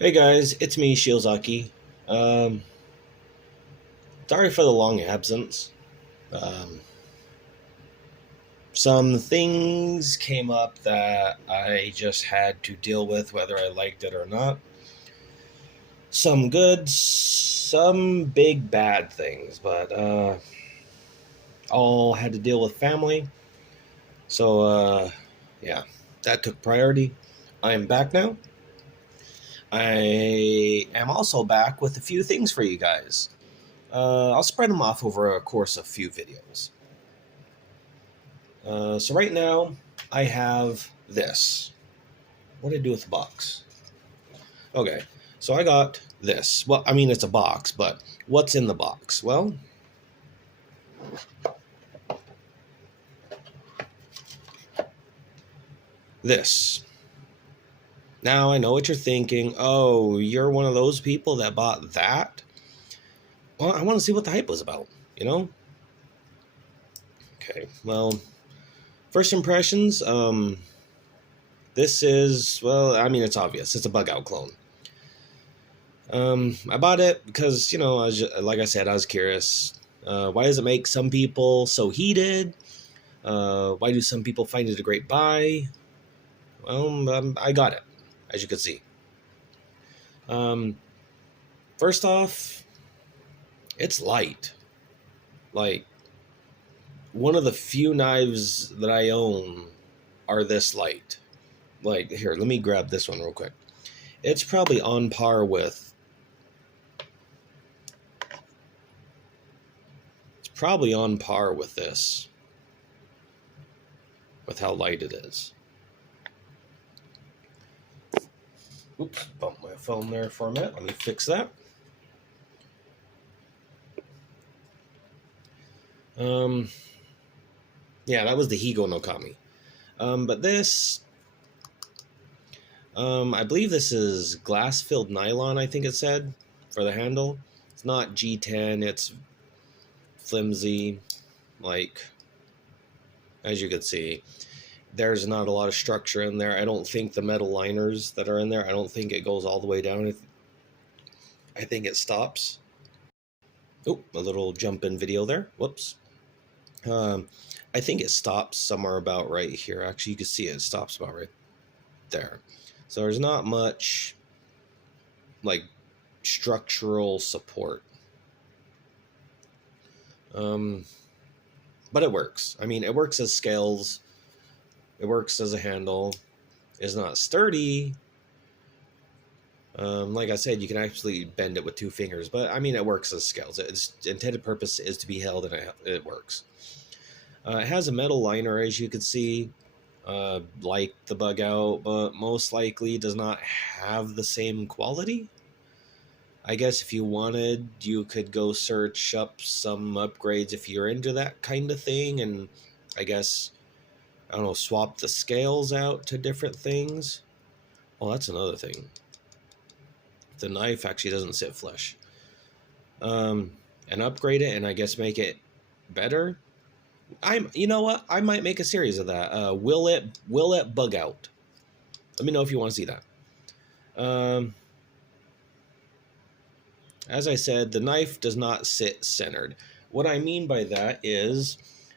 Hey guys, it's me, Shiozaki. Um, Sorry for the long absence. Um, some things came up that I just had to deal with, whether I liked it or not. Some good, some big bad things, but all had to deal with family. So, yeah, that took priority. I am back now. I am also back with a few things for you guys. I'll spread them off over a course of few videos. So right now, I have this. What did I do with the box? Okay, so I got this. Well, I mean, it's a box, but what's in the box? Well, this. Now, I know what you're thinking. Oh, you're one of those people that bought that? Well, I want to see what the hype was about, you know? Okay, well, first impressions, this is, well, I mean, it's obvious. It's a bug out clone. I bought it because, I was just, like I said, I was curious. Why does it make some people so heated? Why do some people find it a great buy? Well, I got it, as you can see. Um, First off, it's light. Like, one of the few knives that I own are this light. Like, here, let me grab this one real quick. It's probably on par with... It's probably on par with this. With how light it is. Oops, bumped my phone there for a minute. Let me fix that. Yeah, that was the Higo no Kami. But this, I believe this is glass-filled nylon, I think it said, for the handle. It's not G10, it's flimsy, like, as you can see. There's not a lot of structure in there. I don't think the metal liners that are in there, I don't think it goes all the way down. I think it stops. Oh, a little jump in video there. Whoops. I think it stops somewhere about right here. Actually, you can see it stops about right there. So there's not much like structural support. But it works. I mean, it works as scales. It works as a handle. It's not sturdy. Like I said, you can actually bend it with two fingers, but I mean, it works as scales. Its intended purpose is to be held, and it works. It has a metal liner, as you can see, like the bug out, but most likely does not have the same quality. I guess if you wanted, you could go search up some upgrades if you're into that kind of thing, and I guess, I don't know, swap the scales out to different things. Oh, that's another thing. The knife actually doesn't sit flush. And upgrade it, and I guess make it better. You know what? I might make a series of that. Will it bug out? Let me know if you want to see that. As I said, the knife does not sit centered. What I mean by that is,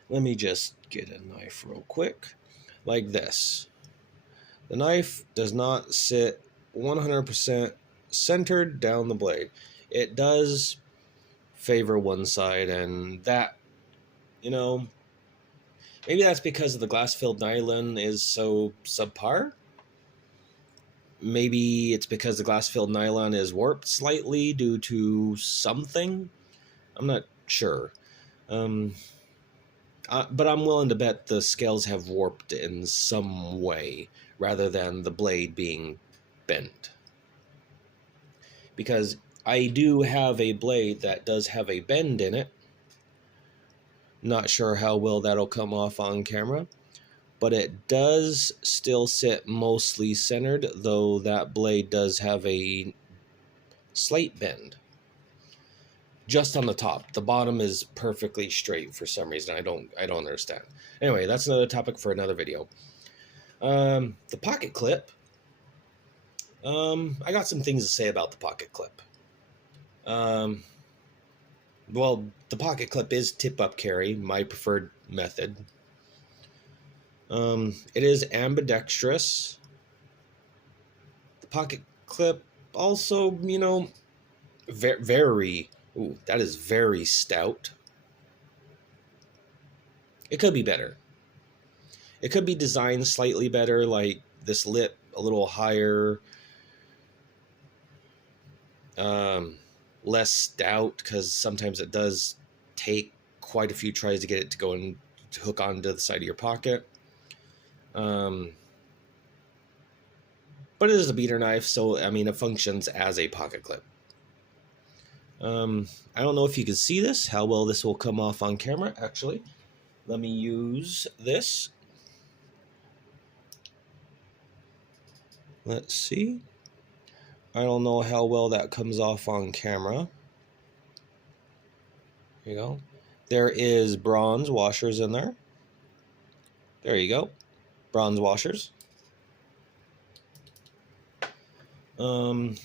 let me just get a knife real quick, like this. The knife does not sit 100% centered down the blade. It does favor one side, and that, maybe that's because the glass-filled nylon is so subpar. Maybe it's because the glass-filled nylon is warped slightly due to something. I'm not sure. But I'm willing to bet the scales have warped in some way rather than the blade being bent. Because I do have a blade that does have a bend in it. Not sure how well that'll come off on camera. But it does still sit mostly centered, though that blade does have a slight bend. Just on the top. The bottom is perfectly straight for some reason. I don't understand. Anyway, that's another topic for another video. The pocket clip I got some things to say about the pocket clip. Um, well, the pocket clip is tip-up carry, my preferred method. It is ambidextrous. The pocket clip also, very, ooh, that is very stout. It could be better. It could be designed slightly better, like this lip a little higher, um, less stout, because sometimes it does take quite a few tries to get it to go and to hook onto the side of your pocket. But it is a beater knife, so I mean it functions as a pocket clip. I don't know if you can see this, how well this will come off on camera. Actually, let me use this. Let's see. I don't know how well that comes off on camera. Here you go. There is bronze washers in there. There you go. Bronze washers. Or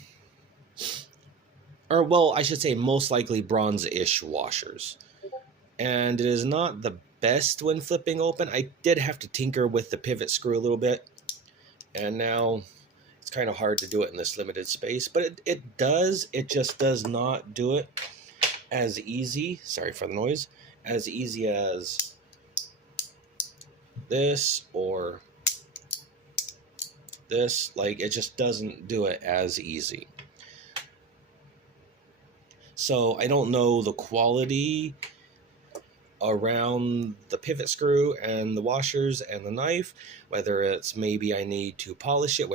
well, I should say most likely bronze-ish washers. And it is not the best when flipping open. I did have to tinker with the pivot screw a little bit. And now it's kind of hard to do it in this limited space. But it does. It just does not do it as easy. Sorry for the noise. As easy as this or this. Like, it just doesn't do it as easy. So I don't know the quality around the pivot screw and the washers and the knife, whether it's maybe I need to polish it,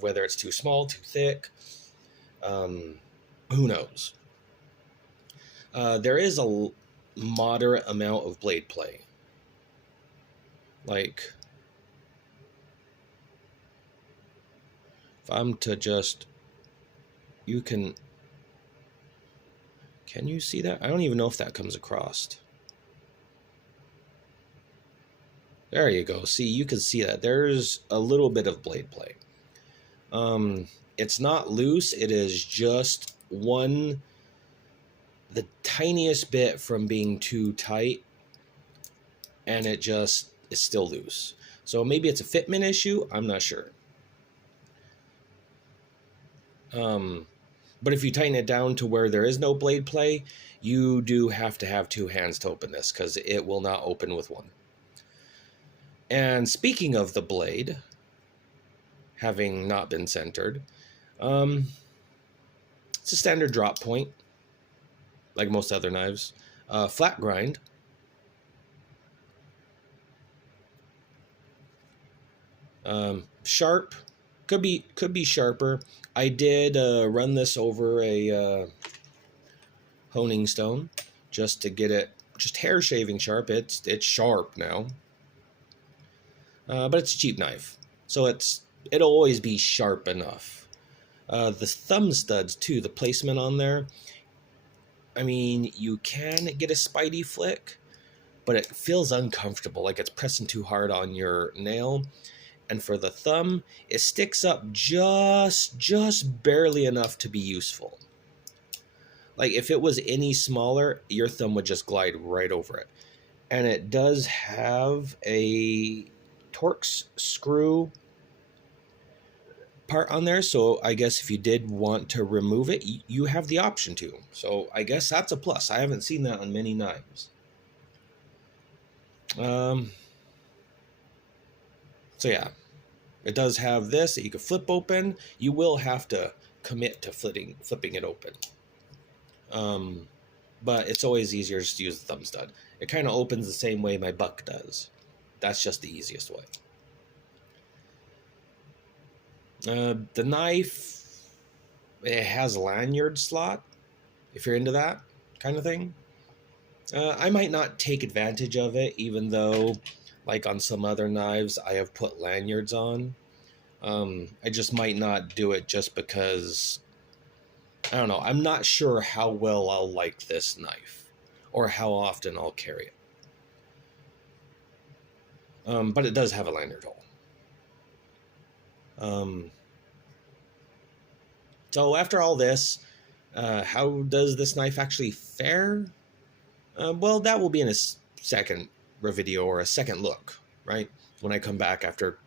whether it's too small, too thick, who knows. There is a moderate amount of blade play. Like, if I'm to just, can you see that? I don't even know if that comes across. There you go. See, you can see that. There's a little bit of blade play. It's not loose. It is just the tiniest bit from being too tight, and it just is still loose. So maybe it's a fitment issue. I'm not sure. But if you tighten it down to where there is no blade play, you do have to have two hands to open this, because it will not open with one. And speaking of the blade having not been centered, it's a standard drop point, like most other knives. Flat grind. Sharp. Could be sharper. I did run this over a honing stone just to get it just hair shaving sharp. It's sharp now, but it's a cheap knife, so it'll always be sharp enough. The thumb studs too, the placement on there. I mean, you can get a spidey flick, but it feels uncomfortable, like it's pressing too hard on your nail. And for the thumb, it sticks up just barely enough to be useful. Like, if it was any smaller, your thumb would just glide right over it. And it does have a Torx screw part on there, so I guess if you did want to remove it, you have the option to. So I guess that's a plus. I haven't seen that on many knives. So yeah, it does have this that you can flip open. You will have to commit to flipping it open. But it's always easier just to use the thumb stud. It kind of opens the same way my buck does. That's just the easiest way. The knife, it has a lanyard slot, if you're into that kind of thing. I might not take advantage of it, even though, like on some other knives, I have put lanyards on. I just might not do it just because, I don't know, I'm not sure how well I'll like this knife or how often I'll carry it. But it does have a lanyard hole. So after all this, how does this knife actually fare? Well, that will be in a second video or a second look, right? When I come back after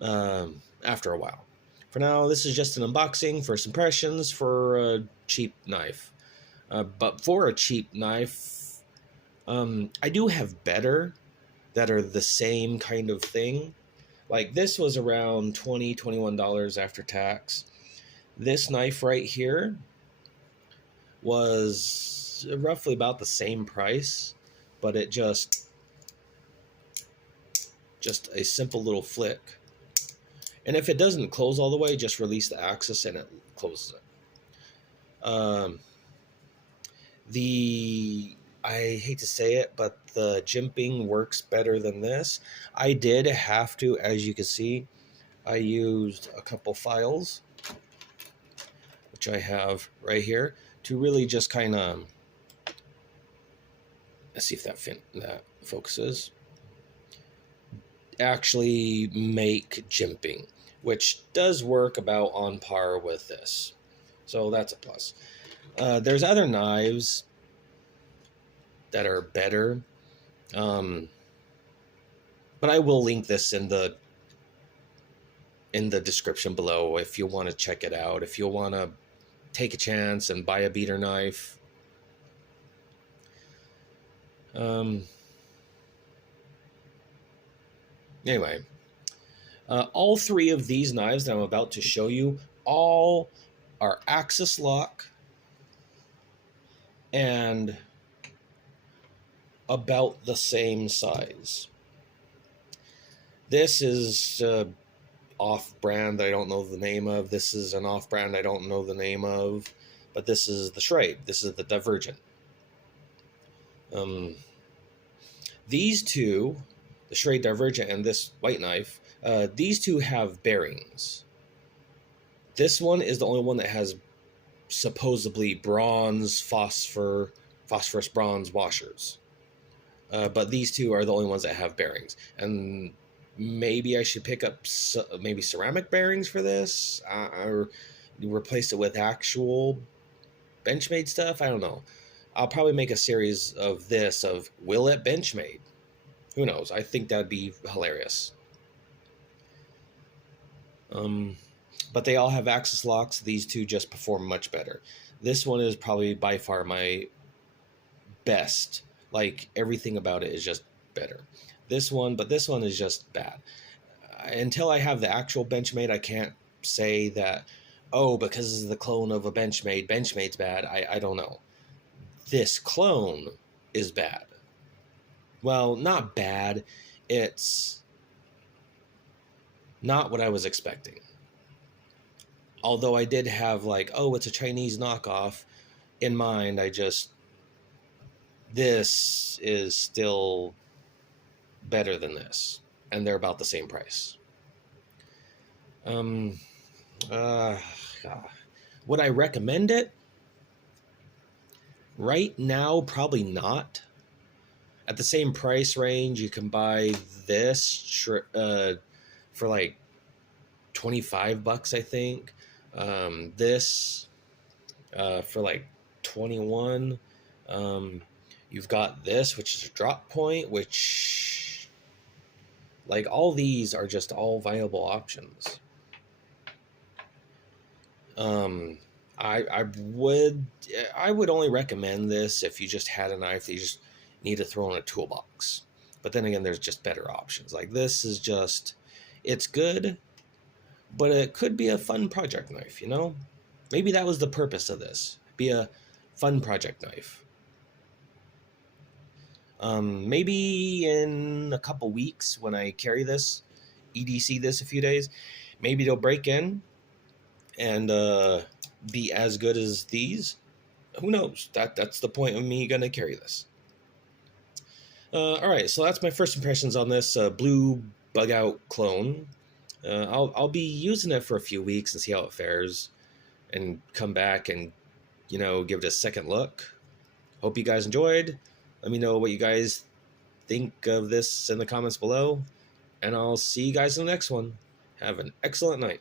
a while. For now, this is just an unboxing, first impressions for a cheap knife. But for a cheap knife, I do have better that are the same kind of thing. Like this was around $20, $21 after tax. This knife right here was roughly about the same price, but it just a simple little flick. And if it doesn't close all the way, just release the axis and it closes it. I hate to say it, but the jimping works better than this. I did have to, as you can see, I used a couple files, which I have right here, to really just kind of, let's see if that focuses, actually make jimping, which does work about on par with this. So that's a plus. There's other knives that are better, but I will link this in the description below if you want to check it out, if you want to take a chance and buy a beater knife. Anyway, all three of these knives that I'm about to show you all are axis lock and about the same size. This is off-brand that I don't know the name of. This is an off-brand I don't know the name of. But this is the Schrade. This is the Divergent. These two, the Schrade Divergent and this white knife, these two have bearings. This one is the only one that has supposedly bronze, phosphorus bronze washers. But these two are the only ones that have bearings. And maybe I should pick up maybe ceramic bearings for this, or replace it with actual Benchmade stuff. I don't know. I'll probably make a series of this of will it Benchmade? Who knows? I think that'd be hilarious. But they all have axis locks. These two just perform much better. This one is probably by far my best. Like everything about it is just better. This one is just bad. Until I have the actual Benchmade, I can't say that, oh, because this is the clone of a Benchmade, Benchmade's bad. I don't know. This clone is bad. Well, not bad. It's not what I was expecting. Although I did have like, oh, it's a Chinese knockoff in mind, this is still better than this, and they're about the same price. Would I recommend it? Right now, probably not. At the same price range, you can buy this for like $25, I think. This for like 21. You've got this, which is a drop point, which, like, all these are just all viable options. I would only recommend this if you just had a knife that you just need to throw in a toolbox. But then again, there's just better options. Like this is just, it's good, but it could be a fun project knife, you know? Maybe that was the purpose of this. Be a fun project knife. Maybe in a couple weeks when I carry this, EDC this a few days, maybe it'll break in and be as good as these. Who knows? That's the point of me gonna carry this. All right, so that's my first impressions on this blue bug out clone. I'll be using it for a few weeks and see how it fares, and come back and give it a second look. Hope you guys enjoyed. Let me know what you guys think of this in the comments below, and I'll see you guys in the next one. Have an excellent night.